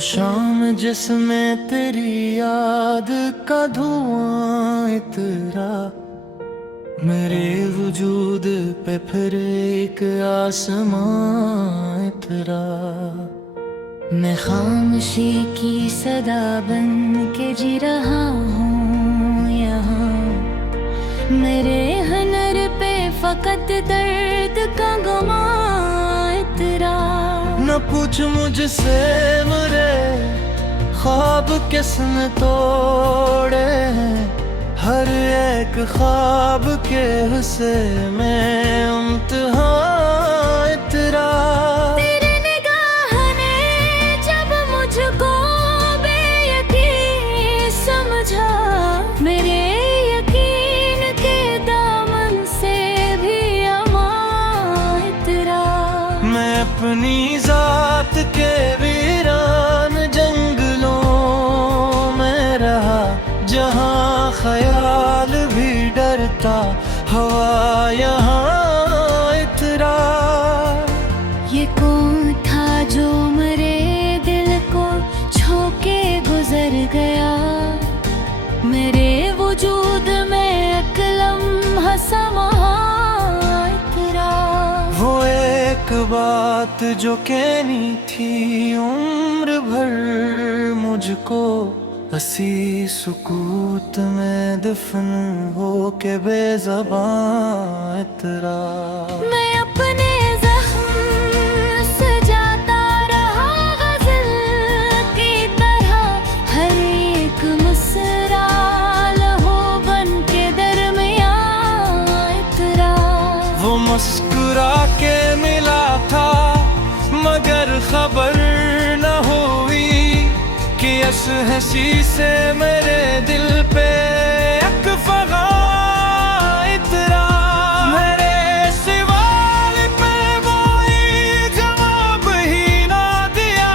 शाम जिसमें तेरी याद का धुआं इतरा, मेरे वजूद पे फिर एक आसमां इतरा। मैं खामोशी की सदा बन के जी रहा हूँ यहाँ, मेरे हनर पे फकत दर्द का गुमा इतरा। न पूछ मुझसे मेरे ख्वाब किसने तोड़े हैं, हर एक ख्वाब के हिस्से में इम्तिहान इतरा। तेरी निगाह ने जब मुझको बेयकीन समझा, मेरे यकीन के दामन से भी अमां इतरा। मैं अपनी जात के वीरान जंगलों में रहा, जहाँ ख्याल भी डरता हवा यहाँ इतरा। ये कौन था जो मेरे दिल को छू के गुजर गया, मेरे वजूद में एक लम्हा समा इतरा। वो एक बात जो कहनी थी उम्र भर मुझको, हसी सुकूत में दफन हो के बेज़बां इतरा। मैं अपने ज़ख्म सजाता रहा ग़ज़ल की तरह, हर एक मुस्कुरा लहो बन के दरमियाँ इतरा। वो मुस्कुरा के मिला था मगर खबर न हुई कि इस हंसी से मेरे दिल पे एक फग़ा इतरा। मेरे सवाल पे वो ही जवाब ही ना दिया,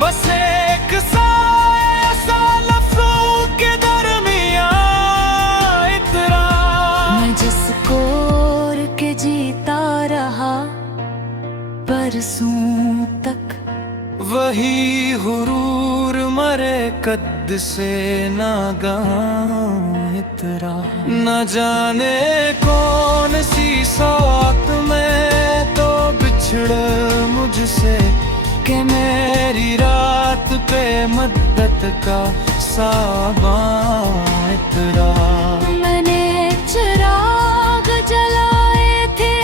बस एक सा लफ्ज़ों के दरमियाँ इतरा। मैं जिसको और के जीता रहा बरसों तक, वही हुरूर मरे कद से नागां इतरा। न जाने कौन सी सौत में तो बिछड़ मुझसे, कि मेरी रात पे मद्दत का साबां इतरा। मैंने चिराग जलाए थे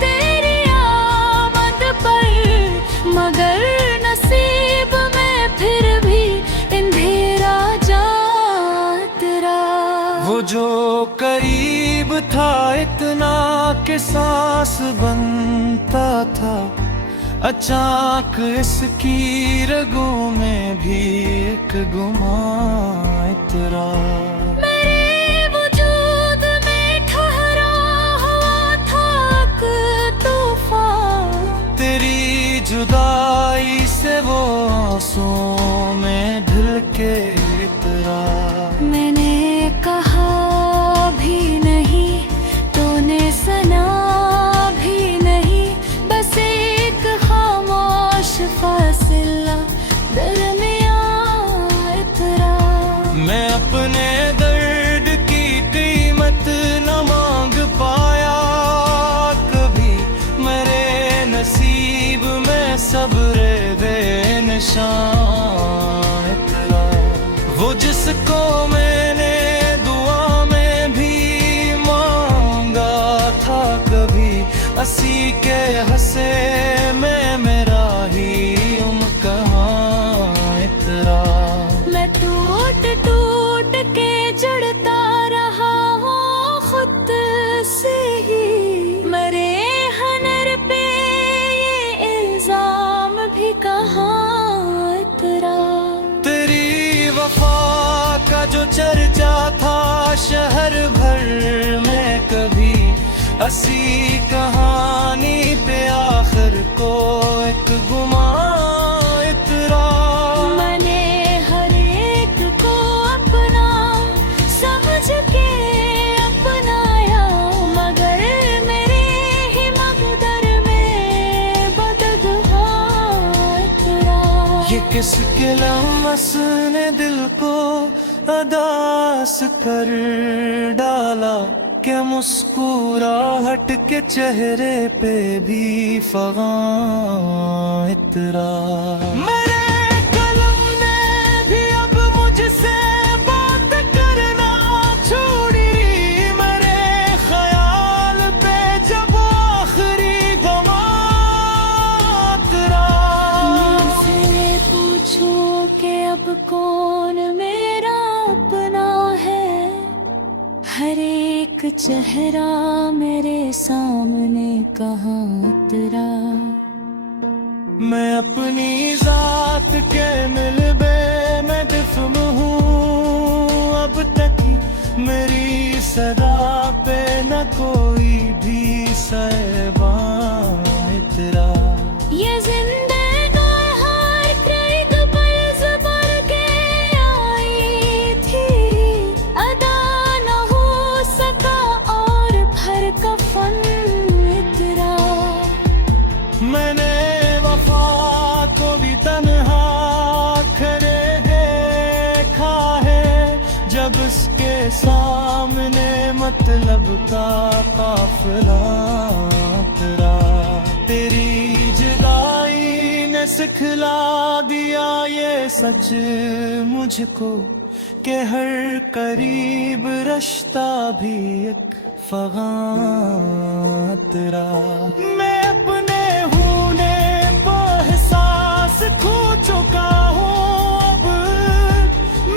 तेरी आमद पर, मगर नसीब में फिर भी अंधेरा जा इतरा। वो जो करीब था इतना कि सांस बनता था, अचानक इसकी रगों में भी एक गुमां इतरा। मेरे वजूद में ठहरा हुआ था एक तूफान, तेरी जुदाई से वो आंसुओं में ढल के इतरा। मैंने कहा भी नहीं, तूने सुना भी नहीं, बस एक खामोश फासिला दरमियाँ इतरा। मैं अपने दर्द की कीमत न मांग पाया कभी, मेरे नसीब में सब्र बेनिशान इतरा। वो जिसको मैंने दुआ में भी मांगा था कभी, हंसी के हंसे में मेरा ही कहाँ इतरा। मैं टूट टूट के चढ़ता रहा हूँ खुद से ही, मेरे हनर पे ये इल्जाम भी कहाँ इतरा। तेरी वफा का जो चर्चा था शहर भर में कभी, हंसी कहानी पे आखिर को एक गुमां इतरा। मैंने हर एक को अपना समझ के अपनाया, मगर मेरे ही मकदर में बददुआ इतरा। ये किसके लम्स ने दिल को अदास कर डाला, क्या मुस्कुराहट के चेहरे पे भी फगां इतरा। मेरे कलम ने भी अब मुझसे बात करना छोड़ी, मेरे ख्याल पे जब आखिरी गमा उतरा। मुझसे पूछो कि अब कौन मेरा अपना है, हर एक चेहरा मेरे सामने कहाँ उतरा। मैं अपनी जात के मिलबे में दिफम हूँ, अब तक मेरी सदा पे न कोई भी सहबां इतरा। ये जिंदगी हर एक पल ज़बर के आई थी, अदा न हो सका और भर कफन इतरा। मैंने वफा को भी तन्हा खड़े देखा है, जब उसके सामने मतलब का काफिला उतरा। तेरी जुदाई ने सिखला दिया ये सच मुझको, कि हर करीब रिश्ता भी एक फगां तेरा। मैं अपने होने को एहसास खो चुका हूँ, अब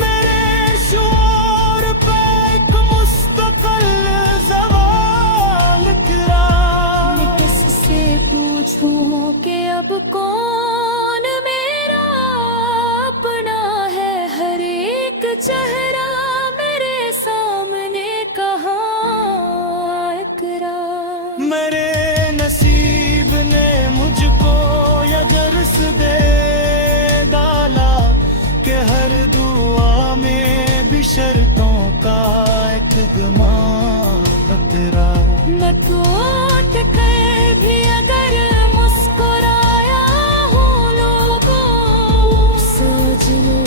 मेरे शोर पे एक मुस्तकिल ज़वाल गिरा। मैं किससे पूछूं कि अब कौन मेरा अपना है, हर एक चेहरा मेरे सामने कहाँ इकरा। मेरे नसीब ने मुझको यह दर्स दे डाला, कि हर दुआ में भी शर्तों का एक गमा तेरा। मैं टूट कर भी अगर मुस्कुराया हूँ लोगों, सोच लो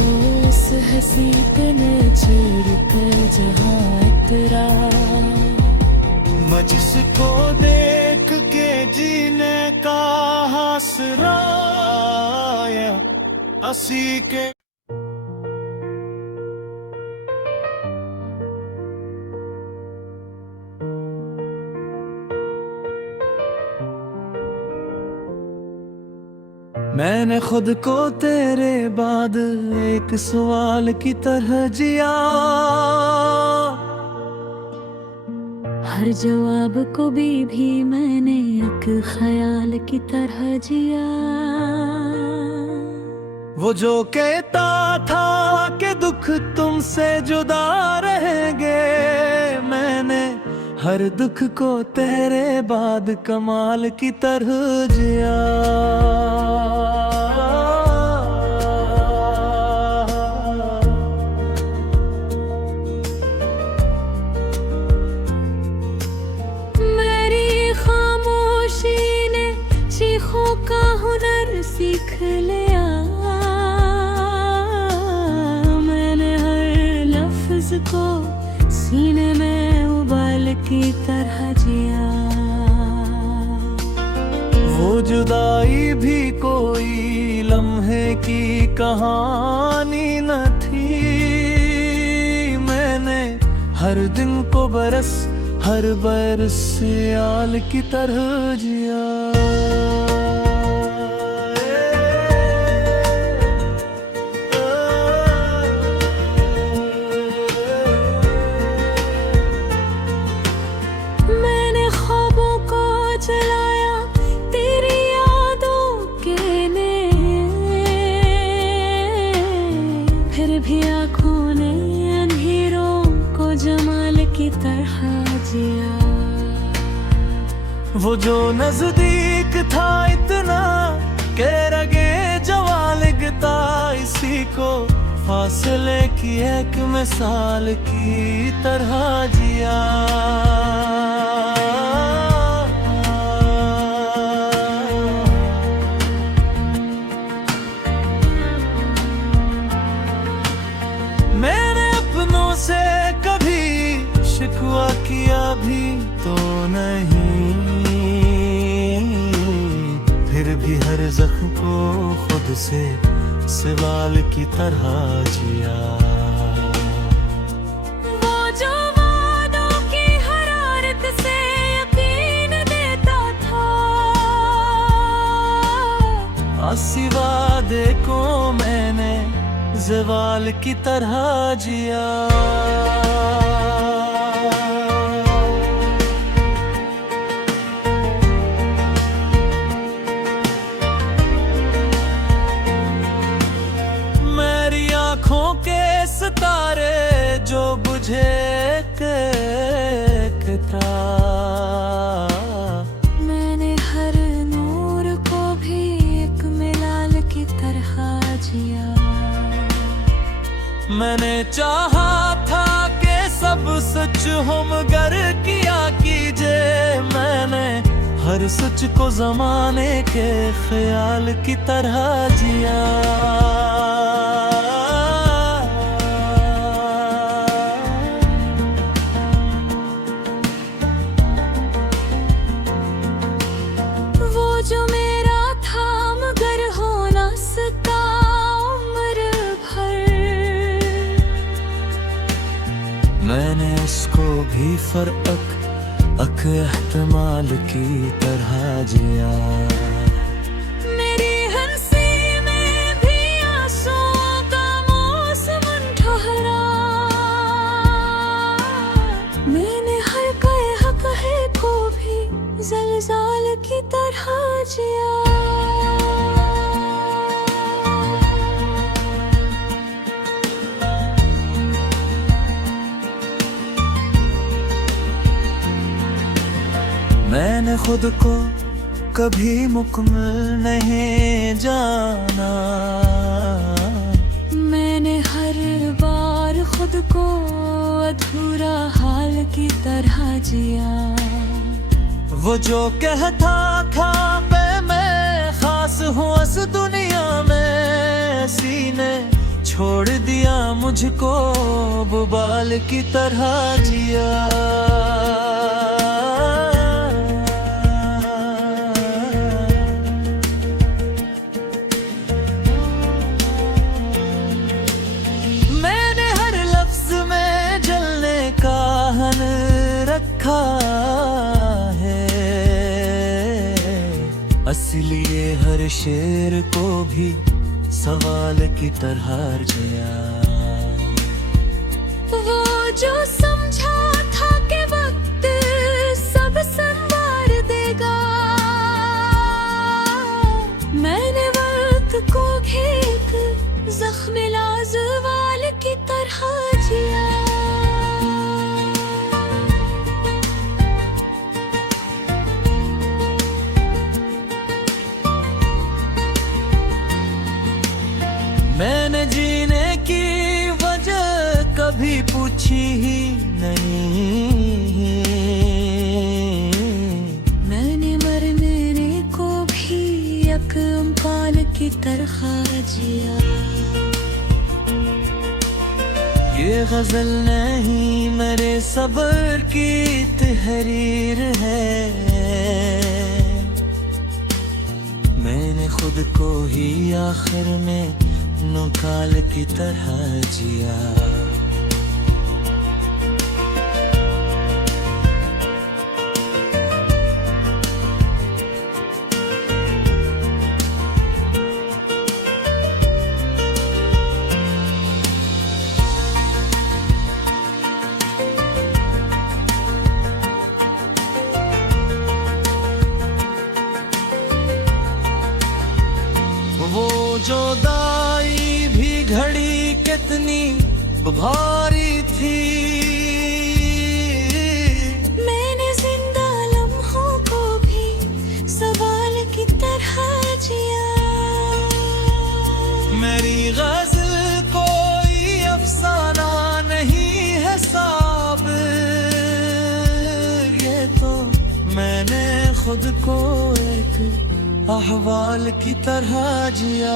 उस हंसी पे छोड़ कर जहाँ इतरा। मैं जिसको देख के जीने का हासरा आया, असी के मैंने खुद को तेरे बाद एक सवाल की तरह जिया, हर जवाब को भी मैंने एक ख्याल की तरह जिया। वो जो कहता था कि दुख तुमसे जुदा रहेंगे, मैंने हर दुख को तेरे बाद कमाल की तरह जिया। मेरी खामोशी ने चीखों का हुनर सीख लिया, मैंने हर लफ्ज को सीने में उबाल की तरह जिया। वो जुदाई भी कोई लम्हे की कहानी न थी, मैंने हर दिन को बरस हर बरस आल की तरह जिया। भी आँखों ने अंधेरों को जमाल की तरह जिया। वो जो नजदीक था इतना के रगे जवा लगता, इसी को फासले की एक मिसाल की तरह जिया। भी तो नहीं, फिर भी हर जख्म को खुद से सवाल की तरह जिया। वो जो वादों की हरारत से यकीन देता था, आसी वादे को मैंने ज़वाल की तरह जिया। मेरी आँखों के सितारे जो बुझे एक था, मैंने हर नूर को भी एक मिलाल की तरह जिया। मैंने चाहा था कि सब सच हो मगर किया कीजे, मैंने हर सच को जमाने के ख्याल की तरह जिया। वो जो मेरा था मगर हो ना सका उम्र भर, मैंने इसको भी फर्क एहतमाल की तरह जिया। मेरी हंसी में भी आंसुओं का मौसम ठहरा, मैंने हर कहे को भी ज़लज़ाल की तरह जिया। मैंने खुद को कभी मुकम्मल नहीं जाना, मैंने हर बार खुद को अधूरा हाल की तरह जिया। वो जो कहता था कि मैं खास हूँ इस दुनिया में, सीने छोड़ दिया मुझको बुबाल की तरह जिया। रखा है असलिए हर शेर को भी सवाल की तरह जिया। वो जो समझा था कि वक्त सब संवार देगा, मैंने वक्त को भी एक जख्म लाज़वाल की तरह जिया। मैंने जीने की वजह कभी पूछी ही नहीं, मैंने मरने को भी एक इम्कान की तरह जिया। ये गजल नहीं मेरे सब्र की तहरीर है, मैंने खुद को ही आखिर में नुकाल की तरह जिया। वो जो दाई भी घड़ी कितनी भारी थी, मैंने जिंदा लम्हों को भी सवाल की तरह जिया। मेरी गजल कोई अफसाना नहीं है साब, ये तो मैंने खुद को एक अहवाल की तरह जिया।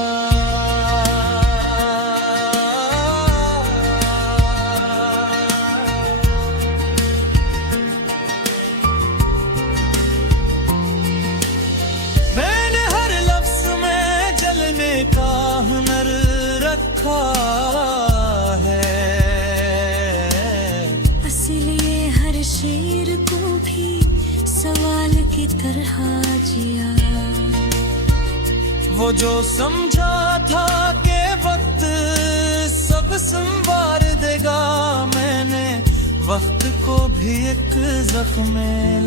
रखा है। इसलिए हर शेर को भी सवाल की तरह जिया। वो जो समझा था कि वक्त सब संवार देगा, मैंने वक्त को भी एक जख्म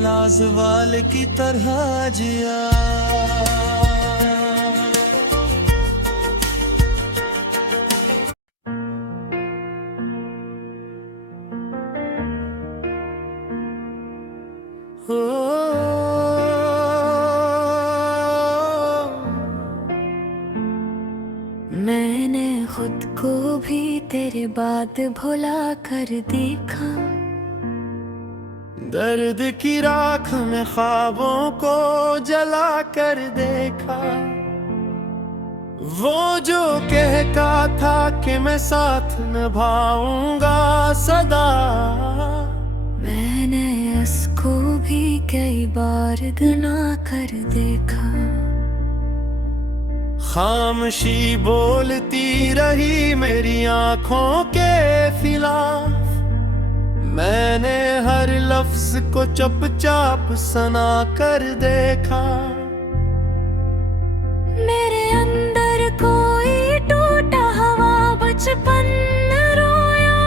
लाजवाल की तरह जिया। मैंने खुद को भी तेरे बाद भुला कर देखा। दर्द की राख में ख्वाबों को जला कर देखा। वो जो कहता था कि मैं साथ निभाऊंगा सदा, मैंने इसको भी कई बार गुना कर देखा। खामोशी बोलती रही मेरी आंखों के खिलाफ। मैंने हर लफ्ज को चुपचाप सुना कर देखा। मेरे अंदर कोई टूटा हुआ बचपन रोया।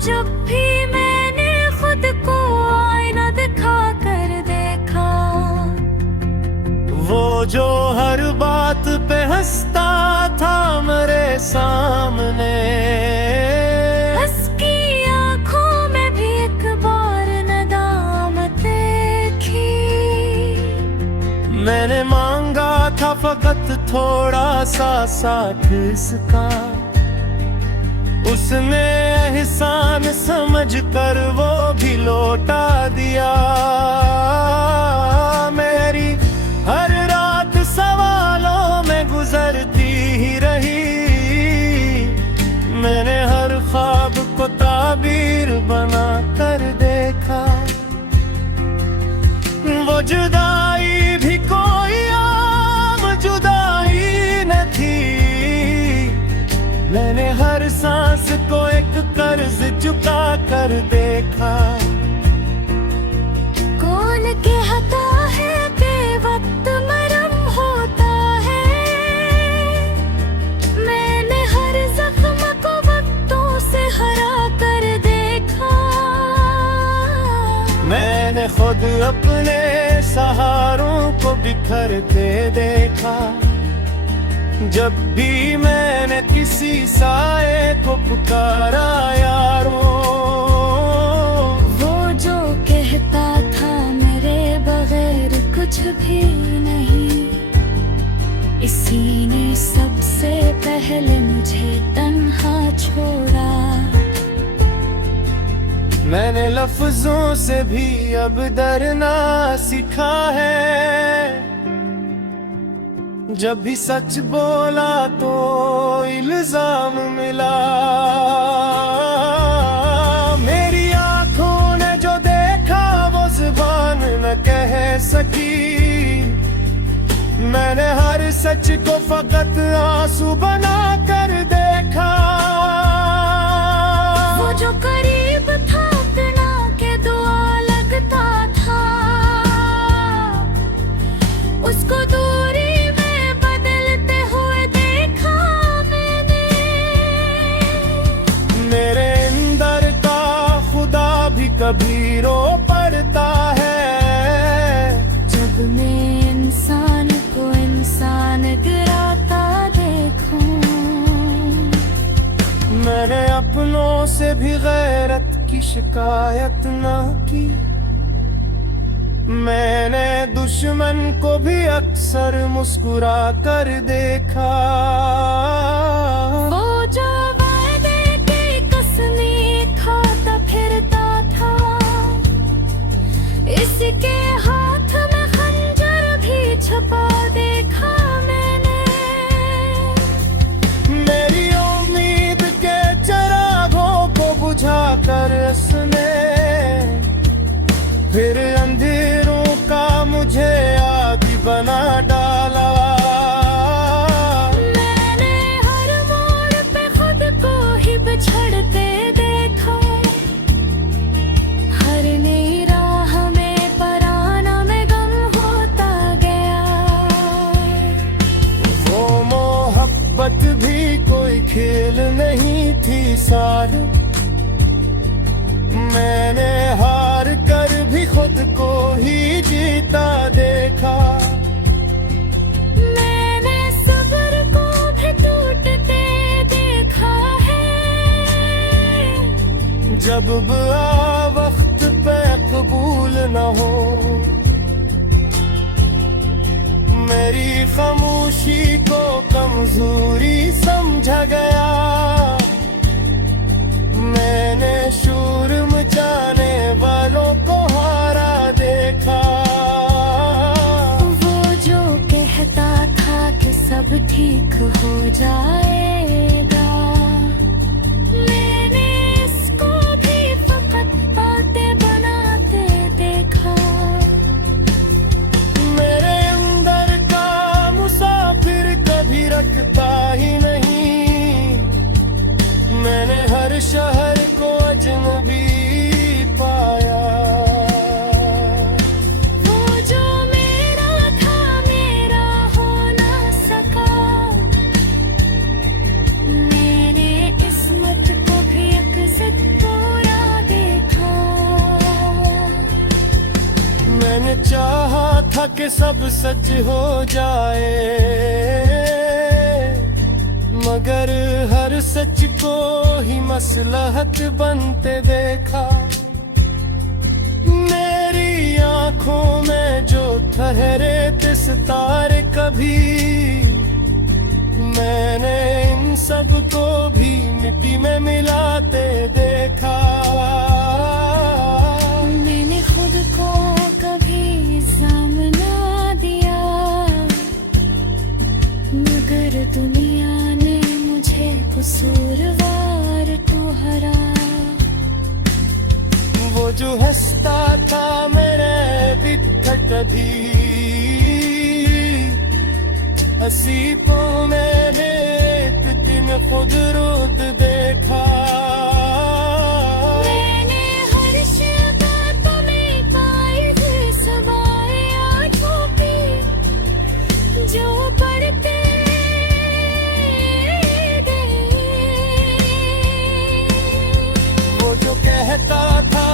जब भी मैंने खुद को आईना दिखा कर देखा। वो जो हर बात पे हंसता था मेरे सामने, उसकी आंखों में भी एक बार नदामत देखी। मैंने मांगा था फकत थोड़ा सा साथ इसका। उसने एहसान समझ कर वो भी लौटा दिया। मेरी हर रात सवालों में गुजरती ही रही। मैंने हर ख्वाब को ताबीर बना कर देखा। वो जुदाई भी कोई आम जुदाई न थी। मैंने हर सांस को एक कर्ज चुका कर देखा। कौन कहता है कि वक्त मरहम होता है। मैंने हर जख्म को वक्तों से हरा कर देखा। मैंने खुद अपने सहारों को बिखरते देखा। जब भी मैंने किसी साए को पुकारा यारों, वो जो कहता था मेरे बगैर कुछ भी नहीं, इसी ने सबसे पहले मुझे तन्हा छोड़ा। मैंने लफ्जों से भी अब डरना सीखा है। जब भी सच बोला तो इल्जाम मिला। मेरी आंखों ने जो देखा वो जुबान न कह सकी। मैंने हर सच को फकत आंसू बना कर देखा। वो जो करीब था इतना के दुआ लगता था, उसको दूरी कभी रो पड़ता है। जब मैं इंसान को इंसान गिराता देखूं। मैंने अपनों से भी गैरत की शिकायत न की। मैंने दुश्मन को भी अक्सर मुस्कुरा कर देखा। वो जो वादे की कसमें खाता फिरता था, इसके हाथ में खंजर भी छुपा देखा मैंने। मेरी उम्मीद के चिरागों को बुझा कर उसने फिर अंधेरों का मुझे आदि बना डाला। मैंने हर थी सार, मैंने हार कर भी खुद को ही जीता देखा। मैंने सब्र को भी टूटते देखा है। जब बुआ वक्त पे कबूल न हो, मेरी खामोशी को कमजोरी समझा गया। मैंने शोर मचाने वालों को हारा देखा। वो जो कहता था कि सब ठीक हो जाएगा, मैंने इसको भी फकत बातें बनाते देखा। मेरे अंदर का मुसाफिर कभी रखता ही नहीं, मैंने हर शहर को अजनबी पाया। वो जो मेरा था मेरा हो ना सका, मैंने किस्मत को भी अक्सर पूरा देखा। मैंने चाहा था कि सब सच हो जाए, मगर हर सच को ही मसलहत बनते देखा। मेरी आंखों में जो ठहरे थे सितारे कभी, मैंने इन सब को भी मिट्टी में मिलाते देखा। मैंने खुद को कभी इल्जाम ना दिया, मगर दुनिया ने मुझे कसूरवार ठहरा। वो जो हंसता था मेरे बिथट दी, हंसी तो मेरे एक दिन खुद रोद देखा। मैंने हर शब्द में पाए थे समाए आँखों की, जो पढ़ते वो जो कहता था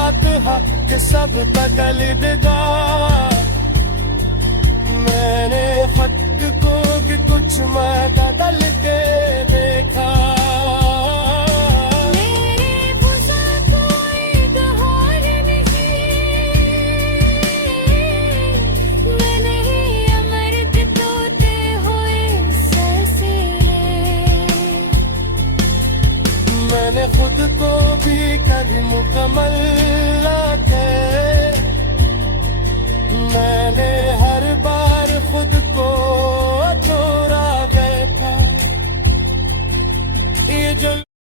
कि सब तकलीदगा, मैंने फक को भी कुछ मैं बदल के देखा। मेरे बुज़ा कोई गहार नहीं, मैंने ही अमृत तोते हुए ससे। मैंने खुद को भी कभी मुकम्मल ना के, मैंने